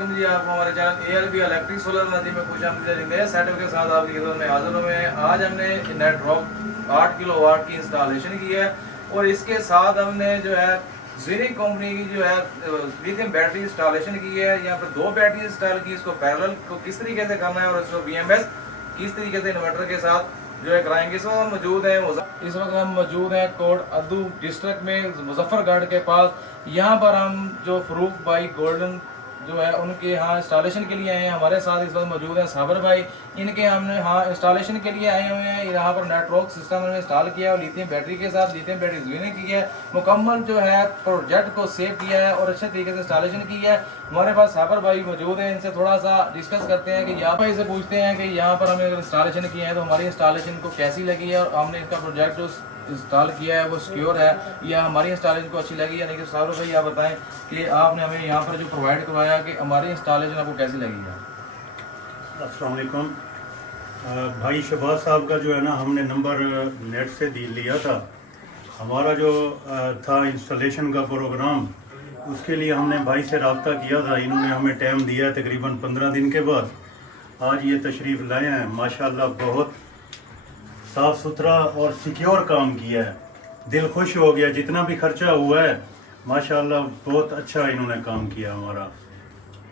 वालेकुम जी। आपको हमारे channel ALB electric solar energy में खुश आमदीद। नए सेटअप के साथ आपकी खिदमत में हाजिर हूं मैं। आज हमने नेट रॉक 8 किलोवाट की इंस्टॉलेशन की है और इसके साथ हमने जो है ज़ीनिक कंपनी की जो है लिथियम बैटरी इंस्टॉलेशन की है। यहाँ पर 2 बैटरी इंस्टॉल की, इसको पैरेलल को किस तरीके से करना है और इसको BMS किस तरीके से इन्वर्टर के साथ जो है कराएंगे। इस वक्त हम मौजूद हैं कोट अद्दू डिस्ट्रिक्ट में मुजफ्फरगढ़ के पास। यहाँ पर हम जो फरूक भाई गोल्डन जो है उनके यहाँ इंस्टॉलेशन के लिए आए हैं। हमारे साथ इस वक्त मौजूद है साबर भाई, इनके हमने यहाँ इंस्टॉलेशन के लिए आए हुए हैं। यहाँ पर नेटवर्क सिस्टम हमने इंस्टॉल किया और लिथियम बैटरी के साथ लिथियम बैटरी ज़ीनिक की है। मुकम्मल जो है प्रोजेक्ट को सेव किया है और अच्छे तरीके से इंस्टॉलेशन की है। हमारे पास साबर भाई मौजूद है, इनसे थोड़ा सा डिस्कस करते हैं कि यहाँ भाई से पूछते हैं कि यहाँ पर हमने अगर इंस्टॉलेशन किए हैं तो हमारी इंस्टॉलेशन को कैसी लगी है और हमने इसका प्रोजेक्ट जो इंस्टॉल किया है वो सिक्योर है या हमारी इंस्टॉलेशन को अच्छी लगी। यानी कि साबर भाई आप बताएं कि आपने हमें यहाँ पर जो प्रोवाइड करवाया कि हमारी इंस्टॉलेशन आपको कैसी लगी है। अस्सलाम वालेकुम। भाई शहबाज साहब का जो है ना हमने नंबर नेट से लिया था। हमारा जो था इंस्टॉलेशन का प्रोग्राम, उसके लिए हमने भाई से रब्ता किया था। इन्होंने हमें टाइम दिया है तकरीबन 15 दिन के बाद। आज ये तशरीफ़ लाए हैं। माशाल्लाह बहुत साफ़ सुथरा और सिक्योर काम किया है। दिल खुश हो गया। जितना भी खर्चा हुआ है माशाल्लाह बहुत अच्छा इन्होंने काम किया हमारा।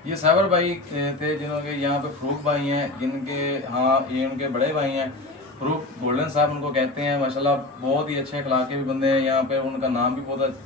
ये साबर भाई थे जिन्होंने यहाँ पे फरूक भाई हैं, जिनके हाँ ये उनके बड़े भाई हैं, फरूक गोल्डन साहब उनको कहते हैं। माशाल्लाह बहुत ही अच्छे अखलाक के भी बंदे हैं। यहाँ पे उनका नाम भी बहुत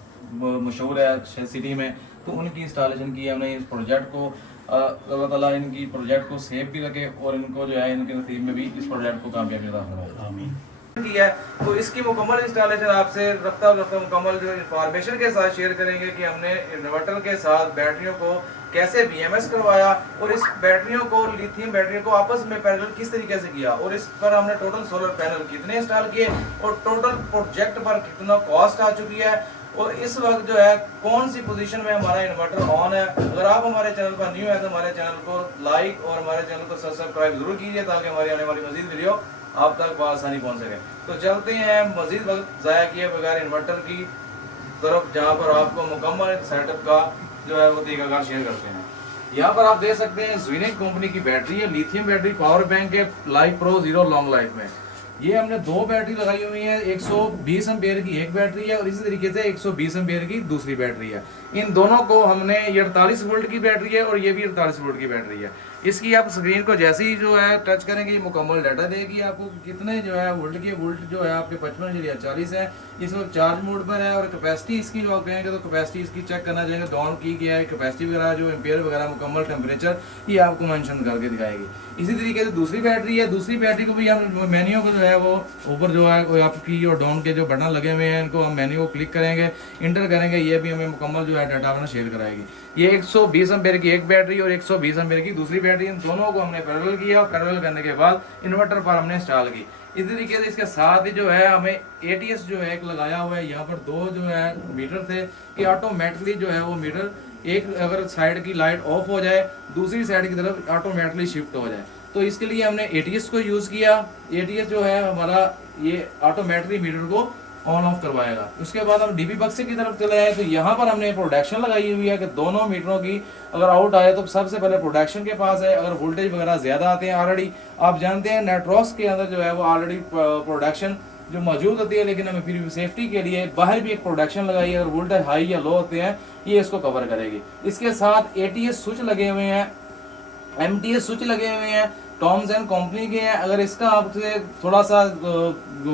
मशहूर है सिटी में। तो उनकी इंस्टॉलेशन की है हमने इस प्रोजेक्ट को। अल्लाह ताला इनकी प्रोजेक्ट को सेफ भी रखे और इनको जो है इनके नसीब में भी इस प्रोजेक्ट को कामयाबी अता फरमाए। आमीन। की है तो इसकी मुकम्मल इंस्टॉलेशन आपसे रफ्ता मुकम्मल जो इंफॉर्मेशन के साथ शेयर करेंगे कि हमने इन्वर्टर के साथ बैटरियों को कैसे BMS करवाया और इस बैटरियों को लिथियम बैटरियों को आपस में पैरेलल किस तरीके से किया और इस पर हमने टोटल सोलर पैनल कितने इंस्टॉल किए और टोटल प्रोजेक्ट पर कितना कॉस्ट आ चुकी है और इस वक्त जो है कौन सी पोजीशन में हमारा इन्वर्टर ऑन है। अगर आप हमारे चैनल पर न्यू है तो हमारे चैनल को लाइक और हमारे चैनल को सब्सक्राइब जरूर कीजिए ताकि हमारी आने वाली मजीद वीडियो आप तक बआसानी पहुंच सके। तो चलते हैं मजीद वक्त ज़ाया किए बगैर इन्वर्टर की तरफ, जहां पर आपको मुकम्मल सेटअप का जो है वो तरीकाकार शेयर करते हैं। यहाँ पर आप देख सकते हैं ज़ीनिक कंपनी की बैटरी है, लिथियम बैटरी पावर बैंक है, लाइफ प्रो 0 लॉन्ग लाइफ में। ये हमने 2 बैटरी लगाई हुई है। 120 एम्पेयर की एक बैटरी है और इसी तरीके से 120 एम्पेयर की दूसरी बैटरी है। इन दोनों को हमने, ये 48 वोल्ट की बैटरी है और ये भी 48 वोल्ट की बैटरी है। इसकी आप स्क्रीन को जैसे ही जो है टच करेंगे मुकम्मल डाटा देगी आपको कितने जो है वोल्ट की। वोल्ट जो है आपके 55/40 है। इस वक्त चार्ज मोड पर है और कैपेसिटी इसकी जो आप कहेंगे तो कैपेसिटी इसकी चेक करना चाहेंगे डाउन की गया है। कैपेसिटी वगैरह जो एम्पेयर वगैरह मुकम्मल टेम्परेचर ये आपको मेंशन करके दिखाएगी। इसी तरीके से दूसरी बैटरी है। दूसरी बैटरी को भी हम मेन्यू को जो है वो ऊपर जो है आपकी और डाउन के जो बटन लगे हुए हैं इनको हम मेन्यू को क्लिक करेंगे, इंटर करेंगे, ये भी हमें मुकम्मल जो है डाटा अपना शेयर कराएगी। ये 120 एम्पेयर की एक बैटरी और 120 एम्पेयर की दूसरी बैटरी, इन दोनों को हमने पैरेलल किया और पैरेलल करने के बाद इन्वर्टर पर हमने इंस्टॉल की। इसी तरीके से इसके साथ ही जो है हमें ATS जो है एक लगाया हुआ है। यहाँ पर 2 जो है मीटर थे कि ऑटोमेटिकली जो है वो मीटर एक अगर साइड की लाइट ऑफ हो जाए दूसरी साइड की तरफ ऑटोमेटिकली शिफ्ट हो जाए। तो इसके लिए हमने ATS को यूज़ किया। ATS जो है हमारा ये ऑटोमेटिकली मीटर को ऑन ऑफ करवाएगा। उसके बाद हम DP बक्से की तरफ चले आए तो यहाँ पर हमने प्रोडक्शन लगाई हुई है कि दोनों मीटरों की अगर आउट आए तो सबसे पहले प्रोडक्शन के पास है। अगर वोल्टेज वगैरह ज़्यादा आते हैं, ऑलरेडी आप जानते हैं नेटवर्क्स के अंदर जो है वो ऑलरेडी प्रोडक्शन जो मौजूद होती है, लेकिन हमें फिर भी सेफ्टी के लिए बाहर भी एक प्रोडक्शन लगाई है। अगर वोल्टेज हाई या लो होते हैं ये इसको कवर करेगी। इसके साथ ATS स्विच लगे हुए हैं, MTS स्विच लगे हुए हैं, टॉम्स एंड कंपनी के हैं। अगर इसका आपसे थोड़ा सा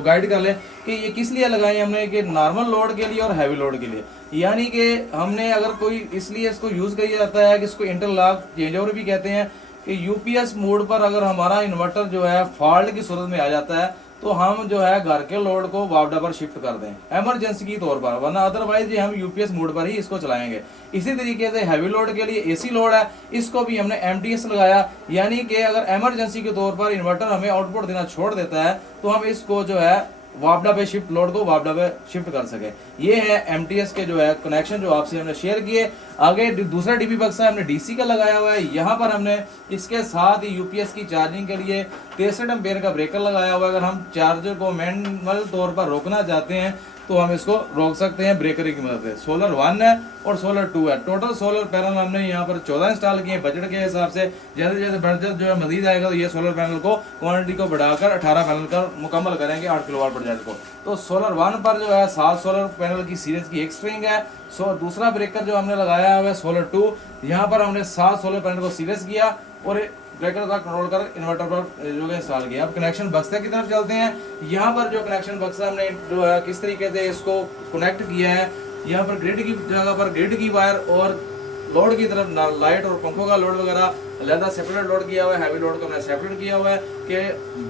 गाइड कर लें कि ये किस लिए लगाए हमने, कि नॉर्मल लोड के लिए और हैवी लोड के लिए। यानी कि हमने अगर कोई इसलिए इसको यूज़ किया जाता है कि इसको इंटरलॉक चेंज ओवर भी कहते हैं कि UPS मोड पर अगर हमारा इन्वर्टर जो है फॉल्ट की सूरत में आ जाता है तो हम जो है घर के लोड को वापडा पर शिफ्ट कर दें इमरजेंसी की तौर पर, वरना अदरवाइज ये हम UPS मोड पर ही इसको चलाएंगे। इसी तरीके से हैवी लोड के लिए AC लोड है, इसको भी हमने MTS लगाया। यानी कि अगर इमरजेंसी के तौर पर इन्वर्टर हमें आउटपुट देना छोड़ देता है तो हम इसको जो है वापडा पे शिफ्ट, लोड को वापडा पे शिफ्ट कर सके। ये है MTS के जो है कनेक्शन जो आपसे हमने शेयर किए। आगे दूसरा डीपी बक्सा हमने डीसी का लगाया हुआ है। यहाँ पर हमने इसके साथ ही यूपीएस की चार्जिंग के लिए 63 एम्पेयर का ब्रेकर लगाया हुआ है। अगर हम चार्जर को मैनुअल तौर पर रोकना चाहते हैं तो हम इसको रोक सकते हैं ब्रेकर की मदद से। सोलर 1 है और सोलर 2 है। टोटल सोलर पैनल हमने यहाँ पर 14 इंस्टॉल किए हैं बजट के हिसाब से। जैसे जैसे बजट जो है मजीद आएगा तो ये सोलर पैनल को क्वांटिटी को बढ़ाकर 18 पैनल कर मुकम्मल करेंगे 8 किलोवाट प्रोजेक्ट को। तो सोलर 1 पर जो है 7 सोलर पैनल की सीरीज की एक स्ट्रिंग है। दूसरा ब्रेकर जो हमने लगाया हुआ है सोलर 2, यहाँ पर हमने 7 सोलर पैनल को सीरीज किया और ब्रेकर का कंट्रोल कर इन्वर्टर पर जो है इंस्टॉल किया। अब कनेक्शन बक्से की तरफ चलते हैं। यहाँ पर जो कनेक्शन बक्सा हमने जो है किस तरीके से इसको कनेक्ट किया है, यहाँ पर ग्रिड की जगह पर ग्रिड की वायर और लोड की तरफ लाइट और पंखों का लोड वगैरह अलहदा सेपरेट लोड किया हुआ है। हैवी लोड को हमने सेपरेट किया हुआ है कि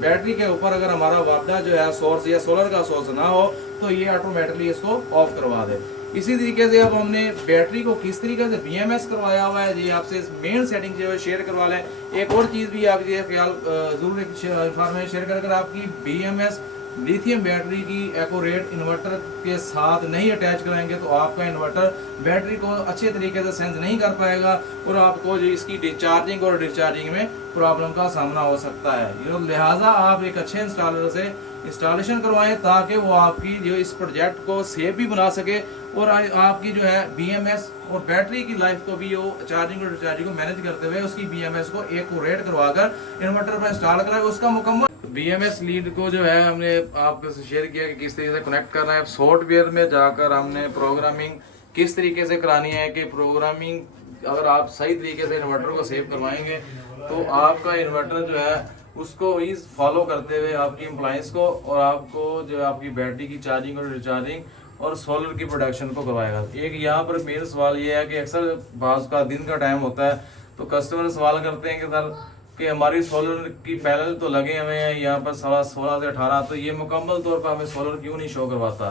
बैटरी के ऊपर अगर हमारा वापदा जो है सोर्स या सोलर का सोर्स ना हो तो ये ऑटोमेटिकली इसको ऑफ करवा दे। इसी तरीके से अब हमने बैटरी को किस तरीके से बीएमएस करवाया हुआ है जी आपसे मेन सेटिंग जो है शेयर करवा लें। एक और चीज़ भी आप ये ख्याल जरूर इंफॉर्मेशन शेयर कर, अगर आपकी बीएमएस लिथियम बैटरी की एक्यूरेट इन्वर्टर के साथ नहीं अटैच कराएंगे तो आपका इन्वर्टर बैटरी को अच्छे तरीके से सेंस नहीं कर पाएगा और आपको जो इसकी डिस्चार्जिंग और डिस्चार्जिंग में प्रॉब्लम का सामना हो सकता है। लिहाजा आप एक अच्छे इंस्टॉलर से इंस्टॉलेशन करवाएं ताकि वो आपकी जो इस प्रोजेक्ट को सेफ भी बना सके और आपकी जो है बीएमएस और बैटरी की लाइफ को भी वो चार्जिंग और डिस्चार्जिंग को मैनेज करते हुए उसकी बीएमएस को एक्यूरेट करवाकर इन्वर्टर पर इंस्टॉल कराए। उसका मुकम्मल बीएमएस लीड को जो है हमने आपके से शेयर किया कि किस तरीके से कनेक्ट करना है। सॉफ्टवेयर में जाकर हमने प्रोग्रामिंग किस तरीके से करानी है कि प्रोग्रामिंग अगर आप सही तरीके से इन्वर्टर को सेव करवाएंगे तो आपका इन्वर्टर जो है उसको ही फॉलो करते हुए आपकी इम्प्लाइंस को और आपको जो आपकी बैटरी की चार्जिंग और रिचार्जिंग और सोलर की प्रोडक्शन को करवाएगा। एक यहाँ पर मेन सवाल ये है कि अक्सर बाज़ का दिन का टाइम होता है तो कस्टमर सवाल करते हैं कि सर कि हमारी सोलर की पैनल तो लगे हुए हैं यहाँ पर 16 से 18, तो ये मुकम्मल तौर पर हमें सोलर क्यों नहीं शो करवाता।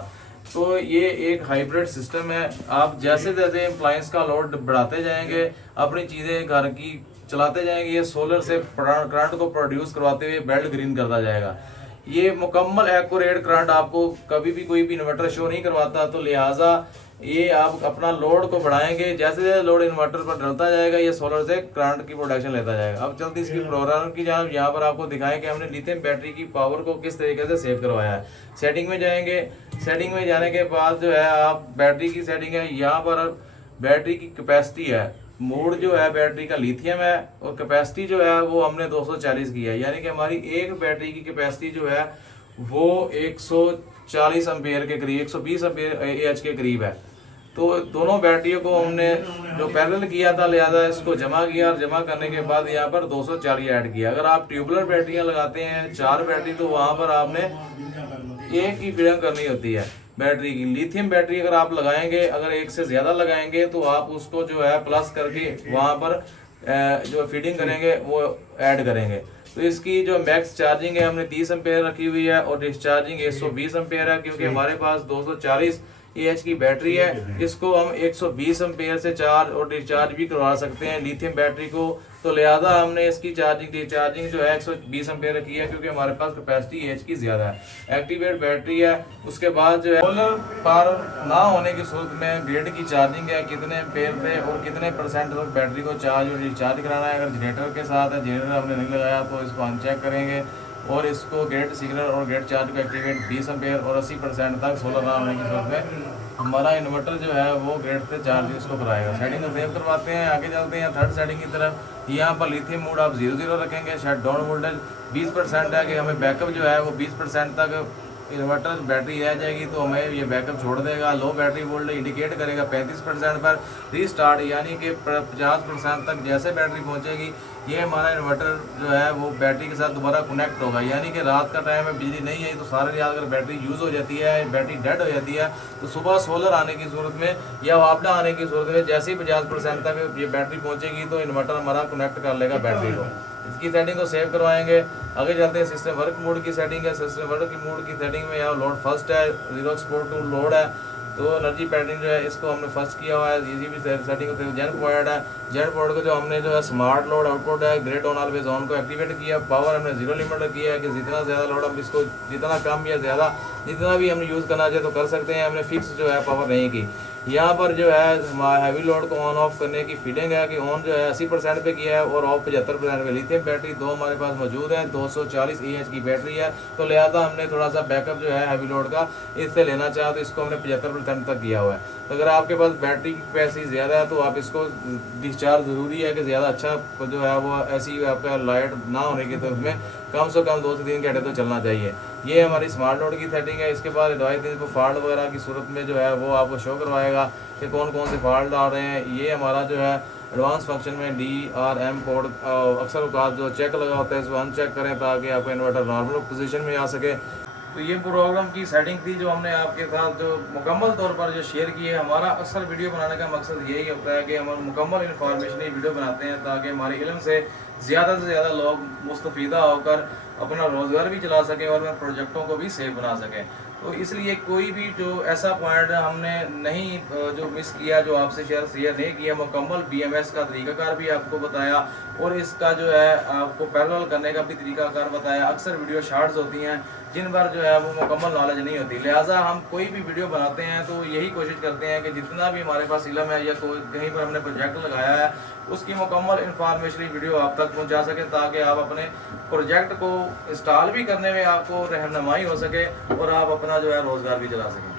तो ये एक हाइब्रिड सिस्टम है। आप जैसे जैसे अप्लायंस का लोड बढ़ाते जाएंगे, अपनी चीज़ें घर की चलाते जाएंगे, ये सोलर से करंट को प्रोड्यूस करवाते हुए बेल्ट ग्रीन करता जाएगा। ये मुकम्मल एक्यूरेट करंट आपको कभी भी कोई भी इन्वर्टर शो नहीं करवाता। तो लिहाजा ये आप अपना लोड को बढ़ाएंगे, जैसे जैसे लोड इन्वर्टर पर डलता जाएगा ये सोलर से करंट की प्रोडक्शन लेता जाएगा। अब चलते इसकी प्रोग्राम की जाए, यहाँ पर आपको दिखाएं कि हमने लिथियम बैटरी की पावर को किस तरीके से सेव करवाया है। सेटिंग में जाएंगे, सेटिंग में जाने के बाद जो है आप बैटरी की सेटिंग है, यहाँ पर बैटरी की कैपेसिटी है, मोड जो है बैटरी का लिथियम है और कैपेसिटी जो है वो हमने 240 की है, यानी कि हमारी एक बैटरी की कैपेसिटी जो है वो 140 एम्पेयर के करीब 120 एम्पेयर एएच के करीब है। तो दोनों बैटरियों को हमने जो पैरेलल किया था लिहाजा इसको जमा किया और जमा करने के बाद यहाँ पर 240 ऐड किया। अगर आप ट्यूबुलर बैटरियाँ लगाते हैं 4 बैटरी तो वहाँ पर आपने एक ही फिटिंग करनी होती है बैटरी की। लिथियम बैटरी अगर आप लगाएंगे, अगर एक से ज़्यादा लगाएंगे तो आप उसको जो है प्लस करके वहाँ पर जो फीडिंग करेंगे वो ऐड करेंगे। तो इसकी जो मैक्स चार्जिंग है हमने 30 एम्पेयर रखी हुई है और डिस्चार्जिंग 120 एम्पेयर है, क्योंकि हमारे पास 240 एएच की बैटरी है। इसको हम 120 एम्पेयर से चार्ज और डिस्चार्ज भी करवा सकते हैं लिथियम बैटरी को। तो लिहाजा हमने इसकी चार्जिंग डिस्चार्जिंग जो है 120 एम्पेयर रखी है, क्योंकि हमारे पास कैपेसिटी एएच की ज़्यादा है। एक्टिवेट बैटरी है। उसके बाद जो है सोलर पावर ना होने की सूरत में ग्रिड की चार्जिंग है, कितने एम्पेयर पे और कितने परसेंट तक बैटरी को चार्ज और डिस्चार्ज कराना है। अगर जनरेटर के साथ है, जनरेटर हमने नहीं लगाया तो इसको अनचेक करेंगे और इसको गेट सिग्नल और गेट चार्ज को एक्टिवेट 20 एम्पेयर और 80% तक सोलर ना होने की सूरत में हमारा इन्वर्टर जो है वो ग्रिड से चार्ज इसको कराएगा। सेटिंग को सेव करवाते हैं, आगे चलते हैं थर्ड सेटिंग की तरफ। यहाँ पर लिथियम मोड आप 00 रखेंगे, शट डाउन वोल्टेज 20% है कि हमें बैकअप जो है वो 20% तक इन्वर्टर बैटरी रह जाएगी तो हमें ये बैकअप छोड़ देगा। लो बैटरी वोल्टेज इंडिकेट करेगा 35% पर रीस्टार्ट, यानी कि 50% तक जैसे बैटरी पहुंचेगी ये हमारा इन्वर्टर जो है वो बैटरी के साथ दोबारा कनेक्ट होगा। यानी कि रात का टाइम में बिजली नहीं आई तो सारी रात अगर बैटरी यूज़ हो जाती है, बैटरी डेड हो जाती है, तो सुबह सोलर आने की सूरत में या वापडा आने की सूरत में जैसे ही 50% तक ये बैटरी पहुँचेगी तो इन्वर्टर हमारा कनेक्ट कर लेगा बैटरी को। इसकी सेटिंग को सेव करवाएंगे। आगे चलते हैं सिस्टम वर्क मोड की सेटिंग है। सिस्टम वर्क की मोड की सेटिंग में यहाँ लोड फर्स्ट है, 0 एक्सपोर्ट टू लोड है, तो एनर्जी पैटर्न जो है इसको हमने फर्स्ट किया हुआ है। इजी भी सेटिंग होती है। जेन पॉइंट है, जेन पॉइंट को जो हमने जो है स्मार्ट लोड आउटपुट है ग्रेड ऑन ऑलवेज ऑन को एक्टिवेट किया। पावर हमने 0 लिमिट किया है कि जितना ज़्यादा लोड हम इसको जितना कम या ज़्यादा जितना भी हम यूज़ करना चाहे तो कर सकते हैं। हमने फिक्स जो है पावर नहीं की। यहाँ पर जो है हमारा हैवी लोड को ऑन ऑफ करने की फीडिंग है कि ऑन जो है 80% पे किया है और ऑफ 75% पे। लिथियम बैटरी दो हमारे पास मौजूद है, 240 AH की बैटरी है, तो लिहाजा हमने थोड़ा सा बैकअप जो है हैवी लोड का इससे लेना चाहा तो इसको हमने 75% तक किया हुआ है। तो अगर आपके पास बैटरी की कैपेसिटी ज़्यादा है तो आप इसको डिस्चार्ज ज़रूरी है कि ज़्यादा अच्छा जो है वो ऐसी आपका लाइट ना होने की, तो उसमें कम से कम 2 से 3 घंटे तो चलना चाहिए। ये हमारी स्मार्ट लोड की सेटिंग है। इसके बाद एडवाइस दी को फॉल्ट वगैरह की सूरत में जो है वो आपको शो करवाएगा कि कौन कौन से फॉल्ट आ रहे हैं। ये हमारा जो है एडवांस फंक्शन में DRM कोड अक्सर औकात जो चेक लगा होता है इसको अनचेक करें ताकि आपका इन्वर्टर नॉर्मल पोजीशन में आ सके। तो ये प्रोग्राम की सेटिंग थी जो हमने आपके साथ जो मुकम्मल तौर पर जो शेयर की है। हमारा अक्सर वीडियो बनाने का मकसद यही होता है कि हम मुकम्मल इन्फॉर्मेशन वीडियो बनाते हैं ताकि हमारे इल्म से ज़्यादा लोग मुस्तफ़ीदा होकर अपना रोज़गार भी चला सकें और अपने प्रोजेक्टों को भी सेफ बना सकें। तो इसलिए कोई भी जो ऐसा पॉइंट हमने नहीं जो मिस किया, जो आपसे शेयर नहीं किया, मुकम्मल BMS का तरीकाकार भी आपको बताया और इसका जो है आपको पैरेलल करने का भी तरीकाकार बताया। अक्सर वीडियो शॉर्ट्स होती हैं जिन पर जो है वो मुकम्मल नॉलेज नहीं होती, लिहाजा हम कोई भी वीडियो बनाते हैं तो यही कोशिश करते हैं कि जितना भी हमारे पास इल्म है या कोई कहीं पर हमने प्रोजेक्ट लगाया है उसकी मुकम्मल इंफॉर्मेशन वीडियो आप तक पहुंचा सके ताकि आप अपने प्रोजेक्ट को इंस्टॉल भी करने में आपको रहनुमाई हो सके और आप अपना जो है रोज़गार भी चला सकें।